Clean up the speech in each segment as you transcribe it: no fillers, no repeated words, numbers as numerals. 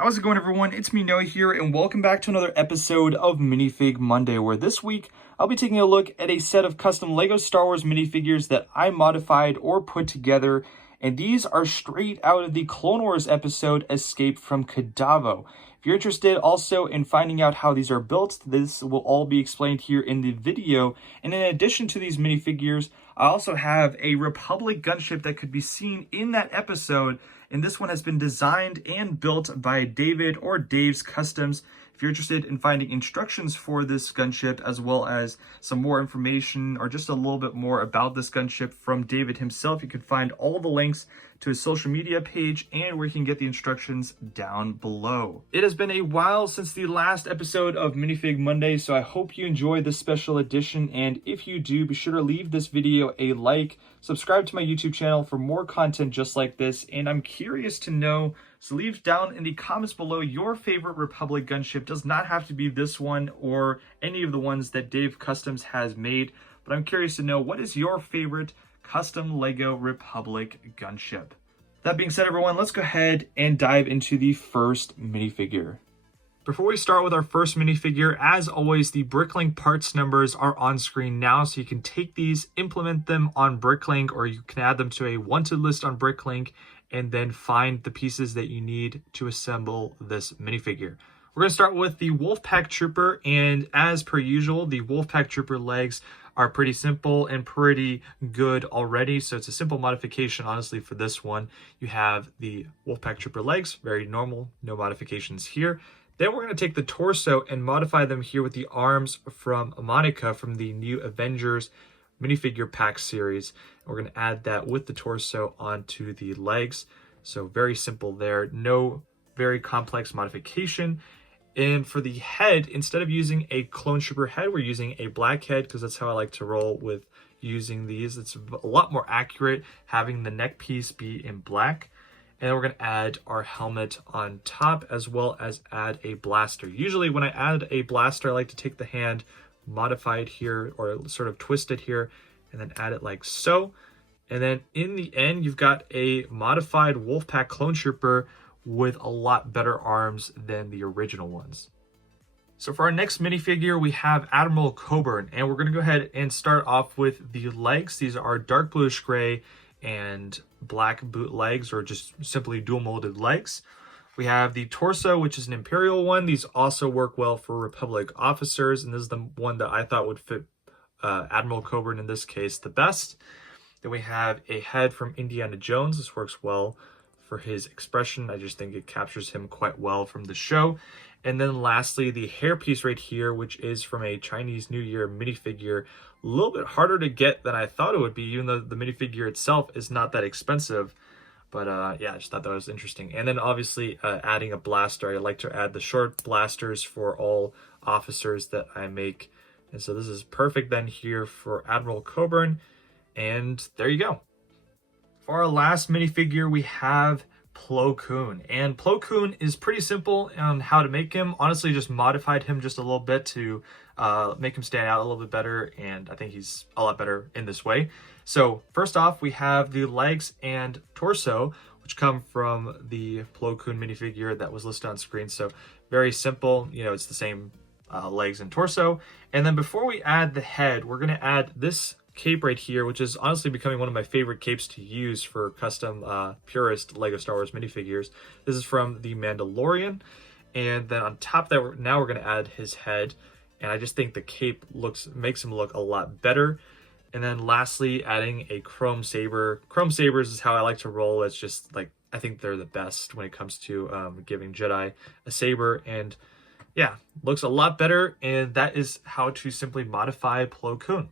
How's it going, everyone? It's me, Noah here, and welcome back to another episode of Minifig Monday, where this week I'll be taking a look at a set of custom LEGO Star Wars minifigures that I modified or put together, and these are straight out of the Clone Wars episode Escape from Kadavao. If you're interested also in finding out how these are built, this will all be explained here in the video. And in addition to these minifigures, I also have a Republic Gunship that could be seen in that episode, and this one has been designed and built by David or Dave's Customs. If you're interested in finding instructions for this gunship, as well as some more information or just a little bit more about this gunship from David himself, you can find all the links to his social media page and where you can get the instructions down below. It has been a while since the last episode of Minifig Monday, so I hope you enjoyed this special edition, and if you do, be sure to leave this video a like, subscribe to my YouTube channel for more content just like this, and I'm curious to know, so leave down in the comments below your favorite Republic Gunship. Does not have to be this one or any of the ones that Dave Customs has made, but I'm curious to know, what is your favorite custom LEGO Republic Gunship? That being said, everyone, let's go ahead and dive into the first minifigure. Before we start with our first minifigure, as always, the Bricklink parts numbers are on screen now, so you can take these, implement them on Bricklink, or you can add them to a wanted list on Bricklink, and then find the pieces that you need to assemble this minifigure. We're going to start with the Wolfpack Trooper, and as per usual, the Wolfpack Trooper legs are pretty simple and pretty good already, so it's a simple modification, honestly, for this one. You have the Wolfpack Trooper legs, very normal, no modifications here. Then we're going to take the torso and modify them here with the arms from Monica from the new Avengers minifigure pack series. We're going to add that with the torso onto the legs. So very simple there, no very complex modification. And for the head, instead of using a Clone Trooper head, we're using a black head because that's how I like to roll with using these. It's a lot more accurate having the neck piece be in black. And then we're going to add our helmet on top, as well as add a blaster. Usually when I add a blaster, I like to take the hand, modify it here, or sort of twist it here, and then add it like so. And then in the end, you've got a modified Wolfpack Clone Trooper with a lot better arms than the original ones. So for our next minifigure, we have Admiral Coburn, and we're going to go ahead and start off with the legs. These are dark bluish gray and black boot legs, or just simply dual molded legs. We have the torso, which is an Imperial one. These also work well for Republic officers, and this is the one that I thought would fit Admiral Coburn in this case the best. Then we have a head from Indiana Jones. This works well for his expression. I just think it captures him quite well from the show. And then lastly, the hairpiece right here, which is from a Chinese New Year minifigure. A little bit harder to get than I thought it would be, even though the minifigure itself is not that expensive. But yeah, I just thought that was interesting. And then obviously adding a blaster. I like to add the short blasters for all officers that I make. And so this is perfect then here for Admiral Coburn. And there you go. For our last minifigure, we have Plo Koon. And Plo Koon is pretty simple on how to make him. Honestly, just modified him just a little bit to make him stand out a little bit better, and I think he's a lot better in this way. So first off, we have the legs and torso, which come from the Plo Koon minifigure that was listed on screen. So very simple, you know, it's the same legs and torso. And then before we add the head, we're going to add this cape right here, which is honestly becoming one of my favorite capes to use for custom Purist LEGO Star Wars minifigures. This is from the Mandalorian, and then on top of that, now we're going to add his head, and I just think the cape makes him look a lot better. And then lastly, adding a chrome saber. Chrome sabers is how I like to roll. It's just like, I think they're the best when it comes to giving Jedi a saber, and yeah, looks a lot better, and that is how to simply modify Plo Koon.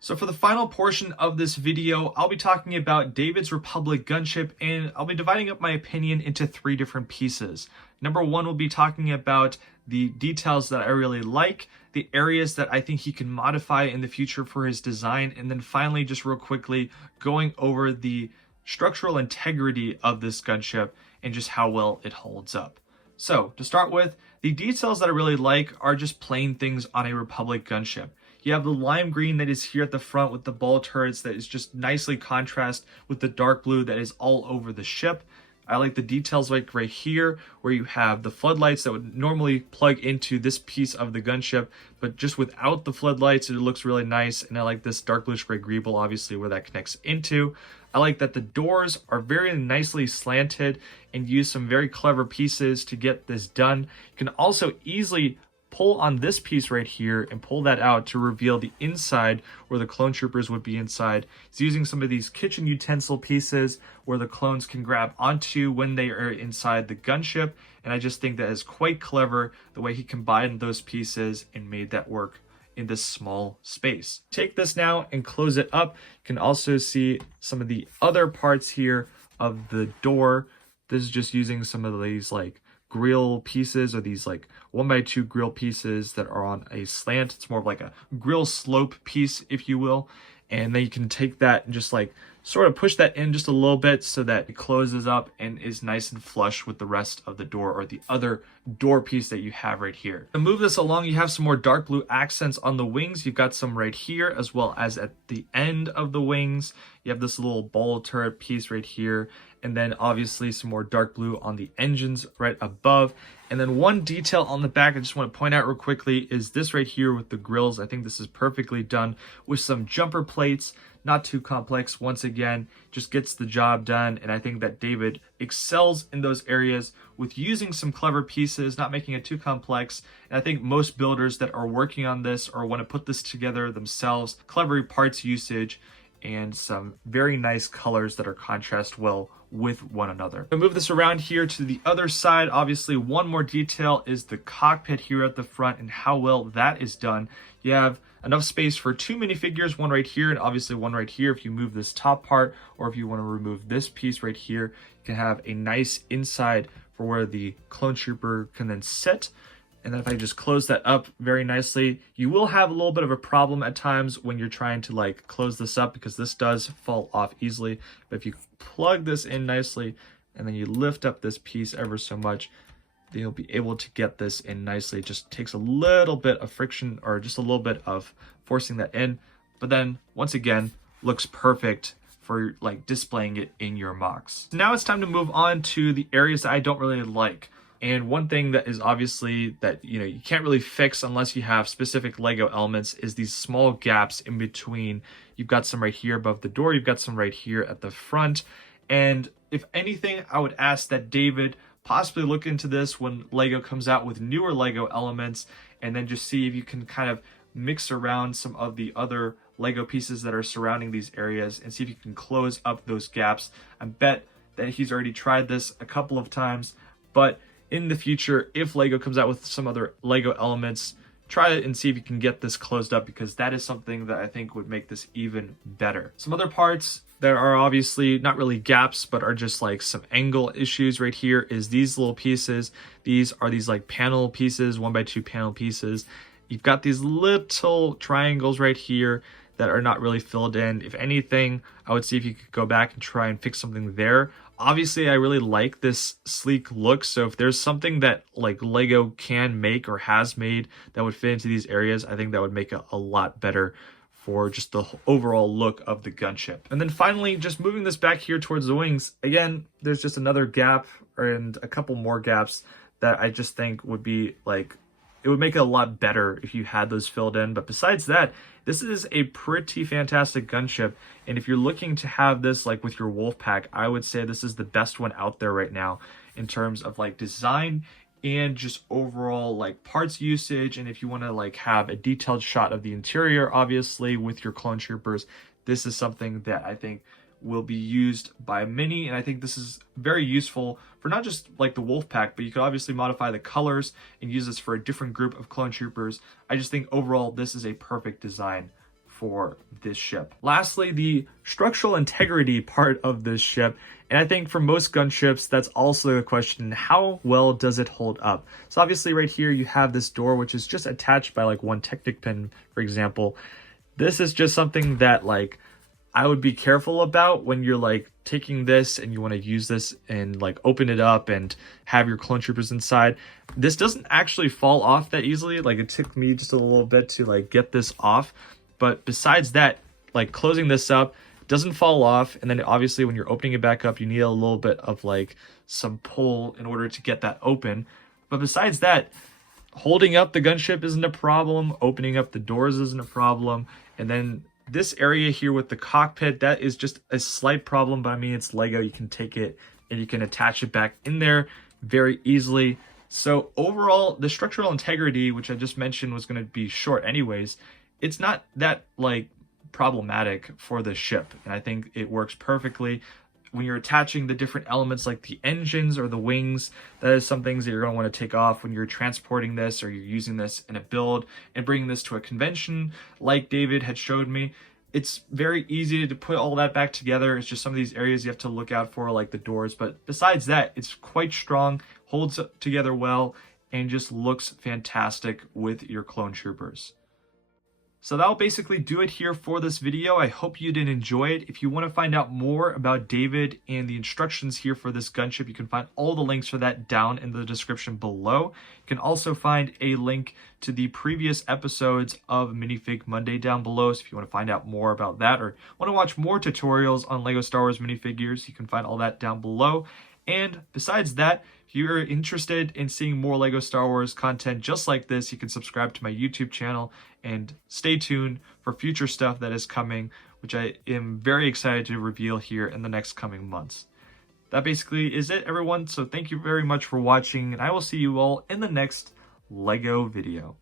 So for the final portion of this video, I'll be talking about David's Republic Gunship, and I'll be dividing up my opinion into 3 different pieces. Number 1, we'll be talking about the details that I really like, the areas that I think he can modify in the future for his design, and then finally, just real quickly, going over the structural integrity of this gunship and just how well it holds up. So to start with, the details that I really like are just plain things on a Republic Gunship. You have the lime green that is here at the front with the ball turrets that is just nicely contrast with the dark blue that is all over the ship. I like the details like right here where you have the floodlights that would normally plug into this piece of the gunship, but just without the floodlights, it looks really nice. And I like this dark bluish gray greeble, obviously, where that connects into. I like that the doors are very nicely slanted and use some very clever pieces to get this done. You can also easily pull on this piece right here and pull that out to reveal the inside where the clone troopers would be inside. It's using some of these kitchen utensil pieces where the clones can grab onto when they are inside the gunship, and I just think that is quite clever the way he combined those pieces and made that work in this small space. Take this now and close it up. You can also see some of the other parts here of the door. This is just using some of these like grill pieces, or these like 1x2 grill pieces that are on a slant. It's more of like a grill slope piece, if you will. And then you can take that and just like sort of push that in just a little bit so that it closes up and is nice and flush with the rest of the door, or the other door piece that you have right here. To move this along, you have some more dark blue accents on the wings. You've got some right here, as well as at the end of the wings. You have this little ball turret piece right here, and then obviously some more dark blue on the engines right above. And then one detail on the back I just want to point out real quickly is this right here with the grills. I think this is perfectly done with some jumper plates. Not too complex. Once again, just gets the job done. And I think that David excels in those areas with using some clever pieces, not making it too complex. And I think most builders that are working on this or want to put this together themselves, clever parts usage and some very nice colors that are contrast well with one another. To move this around here to the other side, obviously one more detail is the cockpit here at the front and how well that is done. You have enough space for two minifigures, one right here and obviously one right here. If you move this top part, or if you want to remove this piece right here, you can have a nice inside for where the clone trooper can then sit. And then if I just close that up very nicely, you will have a little bit of a problem at times when you're trying to like close this up, because this does fall off easily. But if you plug this in nicely and then you lift up this piece ever so much, then you'll be able to get this in nicely. It just takes a little bit of friction or just a little bit of forcing that in, but then once again looks perfect for like displaying it in your mocks. Now it's time to move on to the areas that I don't really like. And one thing that is obviously that, you know, you can't really fix unless you have specific Lego elements is these small gaps in between. You've got some right here above the door. You've got some right here at the front. And if anything, I would ask that David possibly look into this when Lego comes out with newer Lego elements, and then just see if you can kind of mix around some of the other Lego pieces that are surrounding these areas and see if you can close up those gaps. I bet that he's already tried this a couple of times, but in the future, if Lego comes out with some other Lego elements, try it and see if you can get this closed up, because that is something that I think would make this even better. Some other parts that are obviously not really gaps, but are just like some angle issues right here is these little pieces. These are these like panel pieces, 1x2 panel pieces. You've got these little triangles right here that are not really filled in. If anything, I would see if you could go back and try and fix something there. Obviously, I really like this sleek look, so if there's something that like Lego can make or has made that would fit into these areas, I think that would make it a lot better for just the overall look of the gunship. And then finally, just moving this back here towards the wings, again, there's just another gap and a couple more gaps that I just think would be like, it would make it a lot better if you had those filled in. But besides that, this is a pretty fantastic gunship. And if you're looking to have this like with your Wolfpack, I would say this is the best one out there right now in terms of like design and just overall like parts usage. And if you want to like have a detailed shot of the interior, obviously with your clone troopers, this is something that I think will be used by many, and I think this is very useful for not just like the Wolfpack, but you could obviously modify the colors and use this for a different group of clone troopers. I just think overall this is a perfect design for this ship. Lastly, the structural integrity part of this ship, and I think for most gunships that's also a question, how well does it hold up? So obviously right here you have this door which is just attached by like one Technic pin, for example. This is just something that like I would be careful about when you're like taking this and you want to use this and like open it up and have your clone troopers inside. This doesn't actually fall off that easily. Like it took me just a little bit to like get this off. But besides that, like closing this up doesn't fall off. And then obviously when you're opening it back up, you need a little bit of like some pull in order to get that open. But besides that, holding up the gunship isn't a problem. Opening up the doors isn't a problem. And then this area here with the cockpit, that is just a slight problem. But I mean, it's Lego. You can take it and you can attach it back in there very easily. So overall, the structural integrity, which I just mentioned was going to be short anyways, it's not that like problematic for the ship. And I think it works perfectly. When you're attaching the different elements like the engines or the wings, that is some things that you're going to want to take off when you're transporting this or you're using this in a build and bringing this to a convention like David had showed me. It's very easy to put all that back together. It's just some of these areas you have to look out for, like the doors. But besides that, it's quite strong, holds together well, and just looks fantastic with your clone troopers. So that'll basically do it here for this video. I hope you did enjoy it. If you want to find out more about David and the instructions here for this gunship, you can find all the links for that down in the description below. You can also find a link to the previous episodes of Minifig Monday down below. So if you want to find out more about that or want to watch more tutorials on LEGO Star Wars minifigures, you can find all that down below. And besides that, if you're interested in seeing more LEGO Star Wars content just like this, you can subscribe to my YouTube channel and stay tuned for future stuff that is coming, which I am very excited to reveal here in the next coming months. That basically is it, everyone. So thank you very much for watching, and I will see you all in the next LEGO video.